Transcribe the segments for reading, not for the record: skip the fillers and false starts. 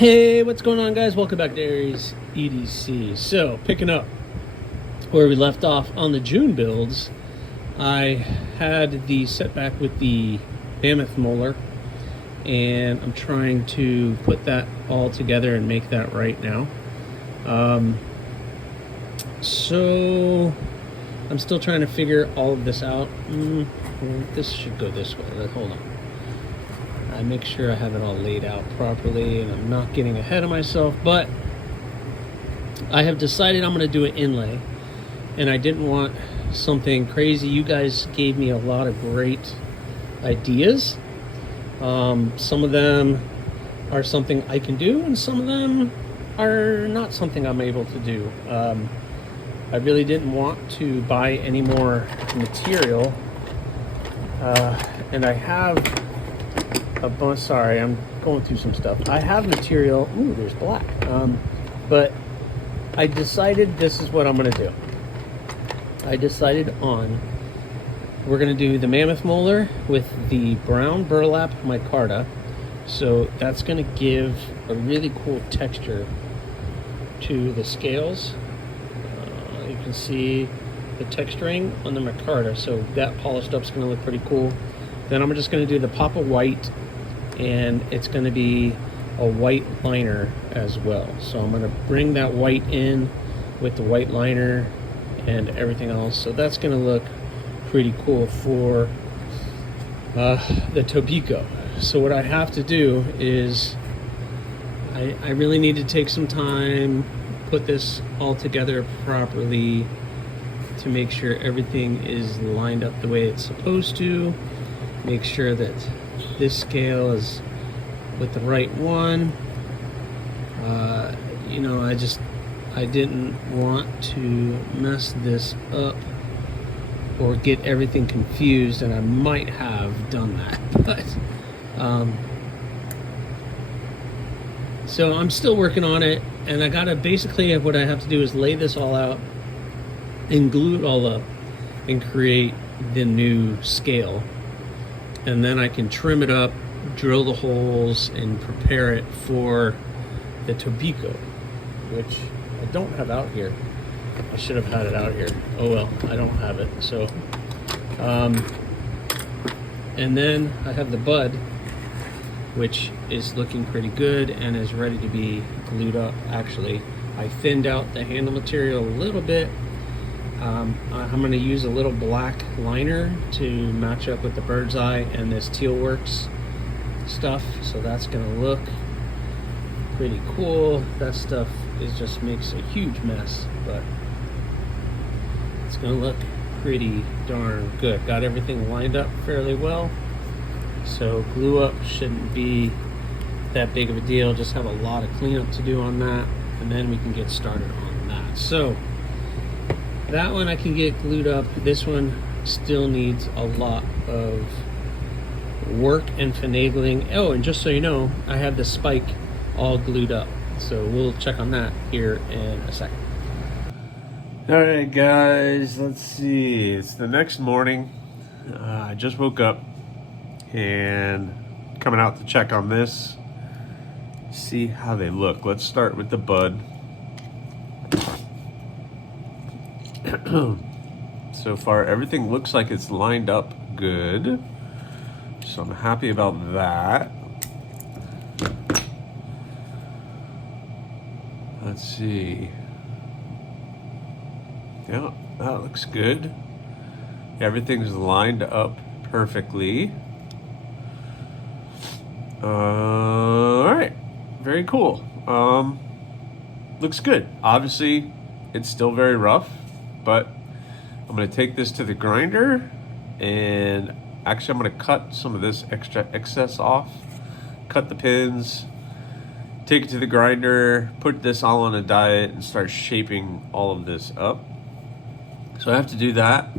Hey, what's going on, guys? Welcome back to AriesEDC. So, picking up where we left off on the June builds, I had the setback with the mammoth molar, and I'm trying to put that all together and make that right now. So I'm still trying to figure all of this out. This should go this way. Hold on. I make sure I have it all laid out properly and I'm not getting ahead of myself, but I have decided I'm going to do an inlay, and I didn't want something crazy. You guys gave me a lot of great ideas. Some of them are something I can do, and some of them are not something I'm able to do. I really didn't want to buy any more material, and I have a bunch. Sorry, I'm going through some stuff. I have material. Ooh, there's black. But I decided this is what I'm going to do. I decided we're going to do the mammoth molar with the brown burlap micarta. So that's going to give a really cool texture to the scales. You can see the texturing on the micarta, so that polished up is going to look pretty cool. Then I'm just going to do the pop of white, and it's going to be a white liner as well. So I'm going to bring that white in with the white liner and everything else. So that's going to look pretty cool for the Tobico. So what I have to do is I really need to take some time, put this all together properly to make sure everything is lined up the way it's supposed to. Make sure that this scale is with the right one. You know, I didn't want to mess this up or get everything confused, and I might have done that, but so I'm still working on it, and I gotta basically, what I have to do is lay this all out and glue it all up and create the new scale, and then I can trim it up, drill the holes, and prepare it for the Tobico, which I don't have out here. I should have had it out here. Oh well, I don't have it. So and then I have the bud, which is looking pretty good and is ready to be glued up. Actually, I thinned out the handle material a little bit. I'm going to use a little black liner to match up with the bird's eye and this Tealworks stuff, so that's going to look pretty cool. That stuff just makes a huge mess, but it's going to look pretty darn good. Got everything lined up fairly well, so glue up shouldn't be that big of a deal. Just have a lot of cleanup to do on that, and then we can get started on that. So that one I can get glued up. This one still needs a lot of work and finagling. Oh, and just so you know, I have the spike all glued up, so we'll check on that here in a second. All right, guys, let's see. It's the next morning. I just woke up and coming out to check on this, see how they look. Let's start with the bud. So far everything looks like it's lined up good, so I'm happy about that. Let's see. Yeah, that looks good. Everything's lined up perfectly. All right, very cool. Looks good. Obviously it's still very rough, but I'm going to take this to the grinder, and actually I'm going to cut some of this extra excess off, cut the pins, take it to the grinder, put this all on a diet, and start shaping all of this up. So I have to do that,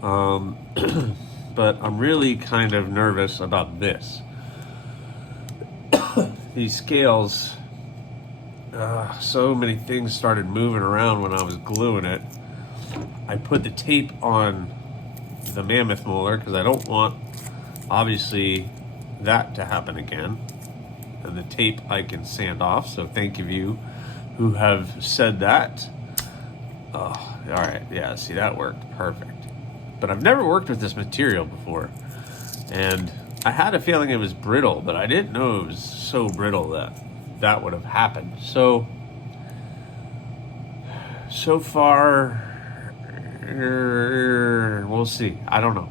but I'm really kind of nervous about this. These scales, so many things started moving around when I was gluing it. I put the tape on the mammoth molar because I don't want, obviously, that to happen again. and the tape I can sand off. So thank you who have said that. Oh, all right, yeah, see, that worked perfect. But I've never worked with this material before, and I had a feeling it was brittle, but I didn't know it was so brittle that that would have happened. So far, we'll see. I don't know.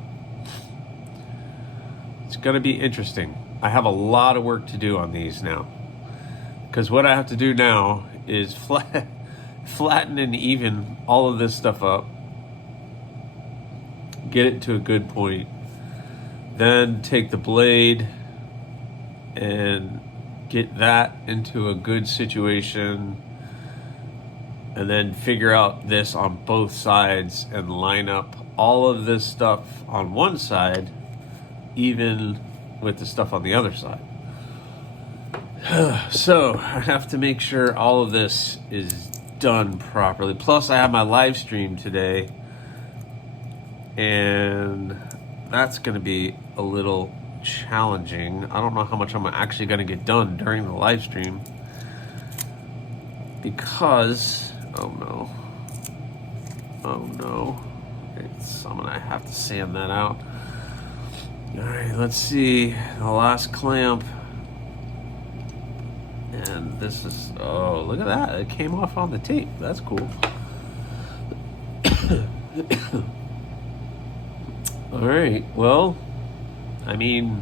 It's going to be interesting. I have a lot of work to do on these now, because what I have to do now is flatten and even all of this stuff up, get it to a good point, then take the blade and get that into a good situation, and then figure out this on both sides and line up all of this stuff on one side even with the stuff on the other side. So I have to make sure all of this is done properly. Plus I have my live stream today, and that's going to be a little challenging. I don't know how much I'm actually going to get done during the live stream, because oh no, I'm gonna have to sand that out. All right, let's see the last clamp, and this is, oh, look at that, it came off on the tape. That's cool. All right, well, I mean,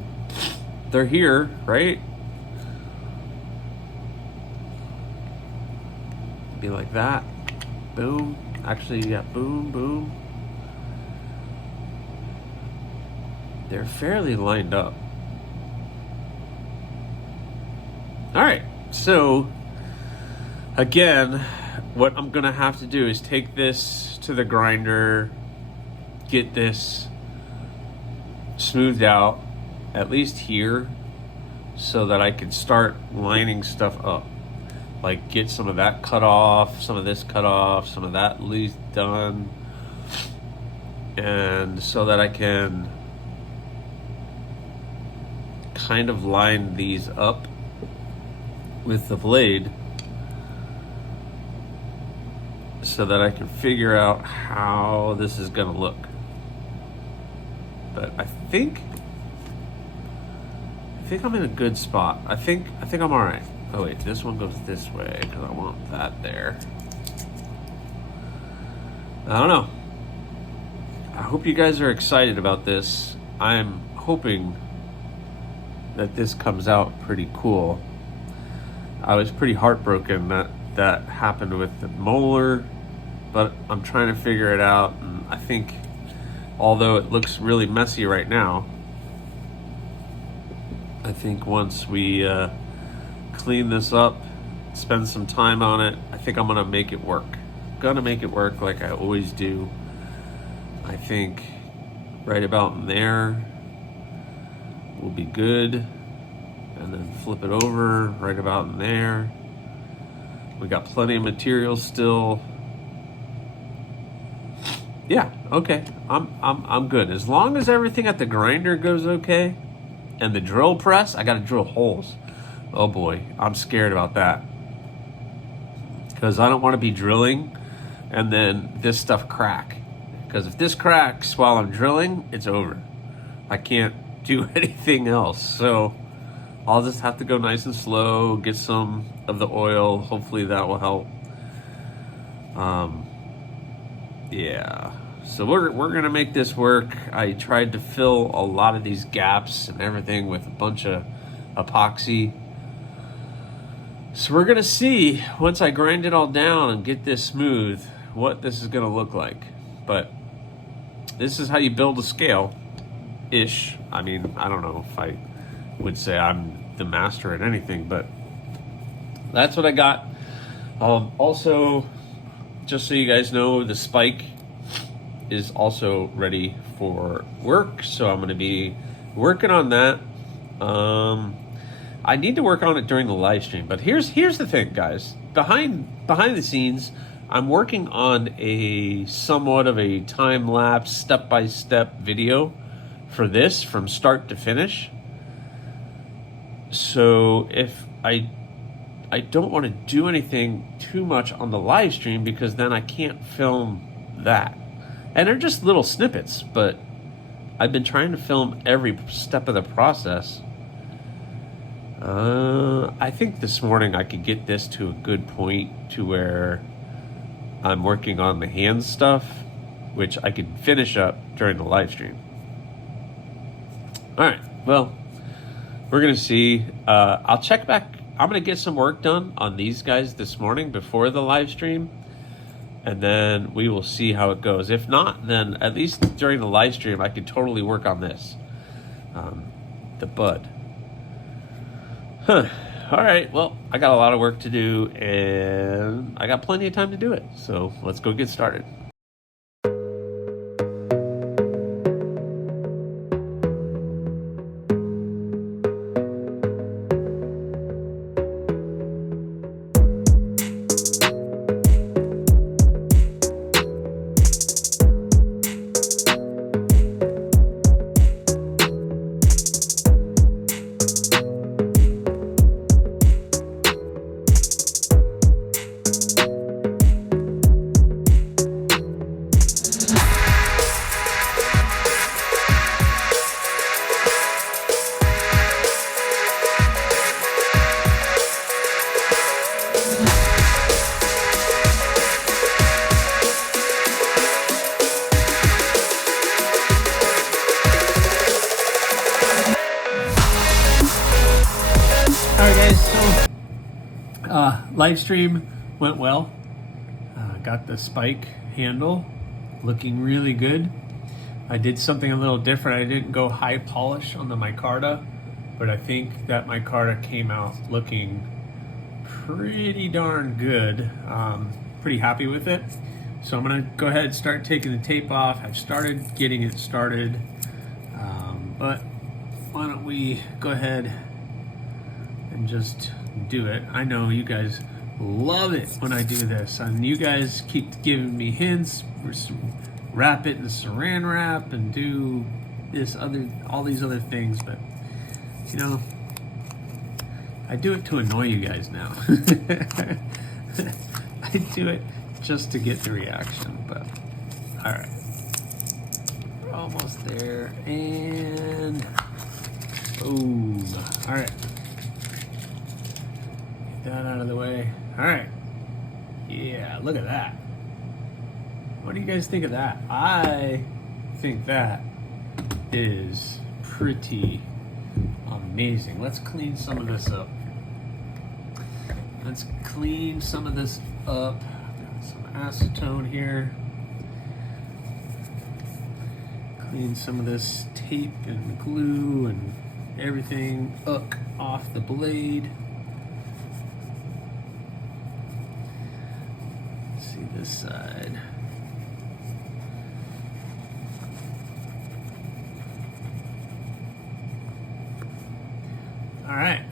they're here, right? Be like that. Boom. Actually, yeah, boom, boom. They're fairly lined up. All right, so again, what I'm gonna have to do is take this to the grinder, get this smoothed out, at least here, so that I can start lining stuff up. Like get some of that cut off, some of this cut off, some of that loose done, and so that I can kind of line these up with the blade, so that I can figure out how this is gonna look. But I think I'm in a good spot. I think I'm all right. Oh wait, this one goes this way because I want that there. I don't know. I hope you guys are excited about this. I'm hoping that this comes out pretty cool. I was pretty heartbroken that happened with the molar, but I'm trying to figure it out. And I think, although it looks really messy right now, I think once we clean this up, spend some time on it, I think I'm gonna make it work. Gonna make it work like I always do. I think right about in there will be good, and then flip it over right about in there. We got plenty of material still. Yeah, okay, I'm good. As long as everything at the grinder goes okay, and the drill press, I gotta drill holes. Oh boy, I'm scared about that, because I don't want to be drilling and then this stuff crack. Because if this cracks while I'm drilling, it's over. I can't do anything else. So I'll just have to go nice and slow, get some of the oil. Hopefully that will help. Yeah, so we're gonna make this work. I tried to fill a lot of these gaps and everything with a bunch of epoxy. So we're gonna see, once I grind it all down and get this smooth, what this is gonna look like. But this is how you build a scale-ish. I mean, I don't know if I would say I'm the master at anything, but that's what I got. Also, just so you guys know, the spike is also ready for work, so I'm gonna be working on that. I need to work on it during the live stream, but here's the thing, guys. Behind the scenes, I'm working on a somewhat of a time-lapse, step-by-step video for this from start to finish. So if I don't want to do anything too much on the live stream because then I can't film that. And they're just little snippets, but I've been trying to film every step of the process. I think this morning I could get this to a good point to where I'm working on the hand stuff, which I could finish up during the live stream. All right, well, we're going to see. I'll check back. I'm going to get some work done on these guys this morning before the live stream, and then we will see how it goes. If not, then at least during the live stream, I could totally work on this, the bud. All right, well, I got a lot of work to do, and I got plenty of time to do it, so let's go get started. Live stream went well. Got the spike handle looking really good. I did something a little different. I didn't go high polish on the micarta, but I think that micarta came out looking pretty darn good. Pretty happy with it. So I'm gonna go ahead and start taking the tape off. I've started getting it started, but why don't we go ahead and just do it. I know you guys love it when I do this, and you guys keep giving me hints. Wrap it in saran wrap and do all these other things, but you know, I do it to annoy you guys now. I do it just to get the reaction, but all right, we're almost there, and boom. All right. That out of the way. All right. Yeah, look at that. What do you guys think of that? I think that is pretty amazing. Let's clean some of this up. Got some acetone here. Clean some of this tape and glue and everything up off the blade. This side. All right.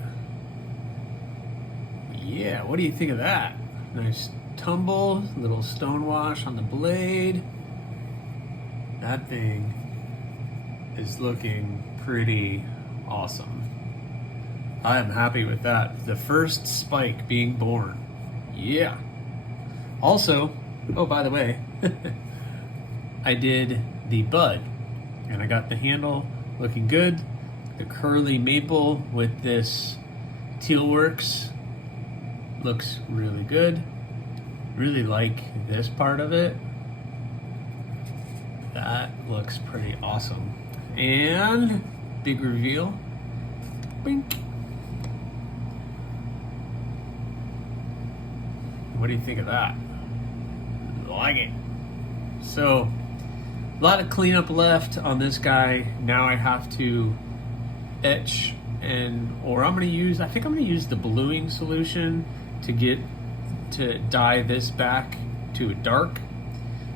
Yeah, what do you think of that? Nice tumble, little stone wash on the blade. That thing is looking pretty awesome. I am happy with that. The first spike being born. Yeah. Also, oh, by the way, I did the bud, and I got the handle looking good. The curly maple with this Tealworks looks really good. Really like this part of it. That looks pretty awesome. And big reveal. Bink. What do you think of that? Like it. So, a lot of cleanup left on this guy. Now I have to etch I think I'm gonna use the bluing solution to dye this back to a dark,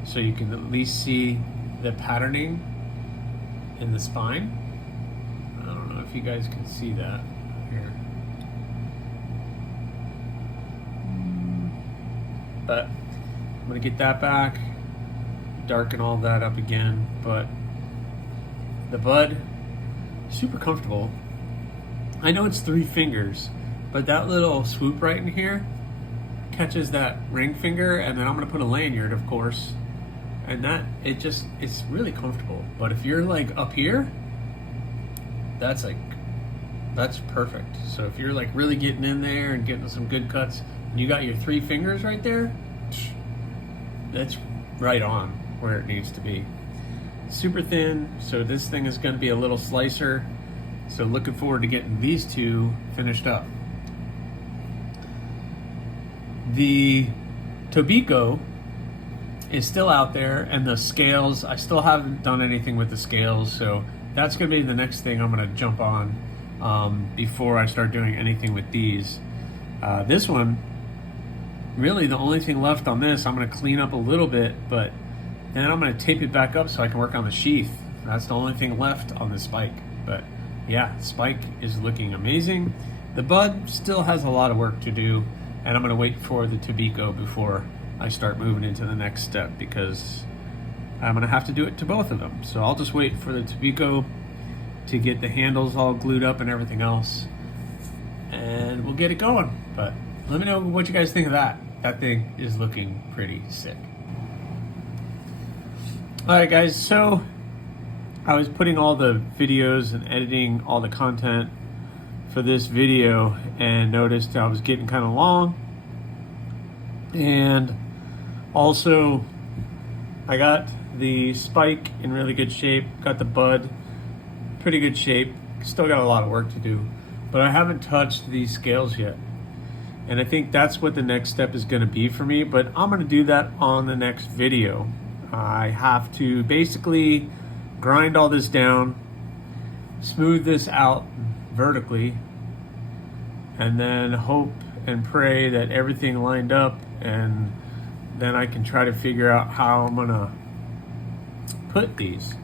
so you can at least see the patterning in the spine. I don't know if you guys can see that here. But I'm gonna get that back, darken all that up again. But the bud, super comfortable. I know it's 3 fingers, but that little swoop right in here catches that ring finger, and then I'm gonna put a lanyard, of course, and that it's really comfortable. But if you're like up here, that's perfect. So if you're like really getting in there and getting some good cuts, and you got your 3 fingers right there, that's right on where it needs to be. Super thin, so this thing is going to be a little slicer. So looking forward to getting these 2 finished up. The Tobiko is still out there, and the scales, I still haven't done anything with the scales, so that's going to be the next thing I'm going to jump on before I start doing anything with these. This one, really the only thing left on this, I'm going to clean up a little bit, but then I'm going to tape it back up so I can work on the sheath. That's the only thing left on the spike. But yeah, spike is looking amazing. The bud still has a lot of work to do, and I'm going to wait for the Tobiko before I start moving into the next step, because I'm going to have to do it to both of them. So I'll just wait for the Tobiko to get the handles all glued up and everything else, and we'll get it going. But let me know what you guys think of that. That thing is looking pretty sick. Alright guys, so I was putting all the videos and editing all the content for this video and noticed I was getting kind of long, and also I got the spike in really good shape, got the bud pretty good shape, still got a lot of work to do, but I haven't touched these scales yet, and I think that's what the next step is going to be for me, but I'm going to do that on the next video. I have to basically grind all this down, smooth this out vertically, and then hope and pray that everything lined up, and then I can try to figure out how I'm gonna put these.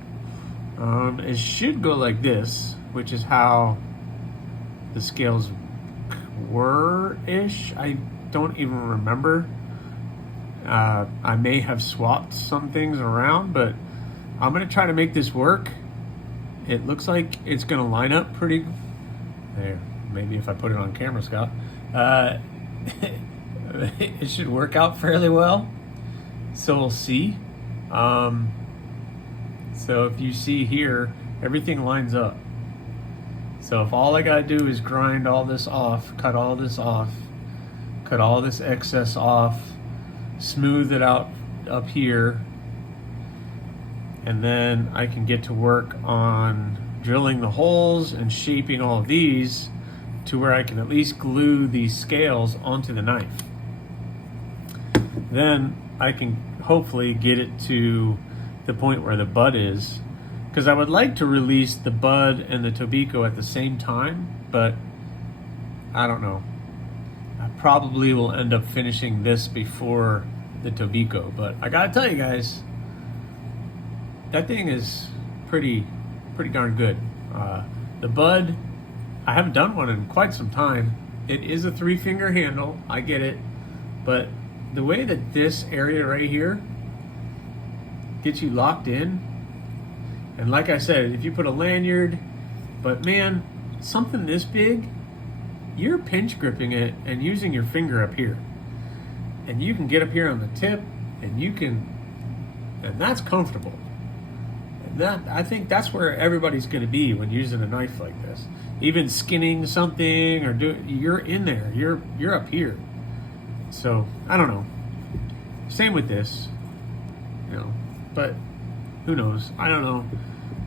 It should go like this, which is how the scales were-ish. I don't even remember. I may have swapped some things around, but I'm going to try to make this work. It looks like it's going to line up pretty there. Maybe if I put it on camera, Scott, it should work out fairly well. So we'll see. So if you see here, everything lines up. So if all I got to do is grind all this off, cut all this off, cut all this excess off, smooth it out up here, and then I can get to work on drilling the holes and shaping all of these to where I can at least glue these scales onto the knife. Then I can hopefully get it to the point where the bud is, because I would like to release the bud and the Tobiko at the same time, but I don't know. I probably will end up finishing this before the Tobiko, but I gotta tell you guys, that thing is pretty darn good. The bud, I haven't done one in quite some time. It is a 3-finger handle, I get it, but the way that this area right here gets you locked in, and like I said, if you put a lanyard, but man, something this big, you're pinch gripping it and using your finger up here, and you can get up here on the tip, and that's comfortable. And that, I think that's where everybody's going to be when using a knife like this. Even skinning something or you're in there. You're up here. So I don't know. Same with this, but who knows? I don't know.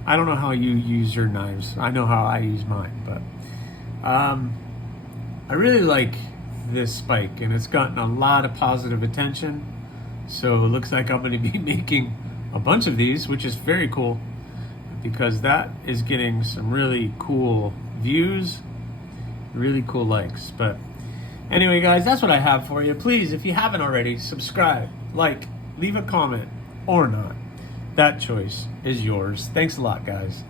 I don't know how you use your knives. I know how I use mine, but I really like this spike, and it's gotten a lot of positive attention. So it looks like I'm going to be making a bunch of these, which is very cool, because that is getting some really cool views, really cool likes. But anyway, guys, that's what I have for you. Please, if you haven't already, subscribe, like, leave a comment, or not. That choice is yours. Thanks a lot, guys.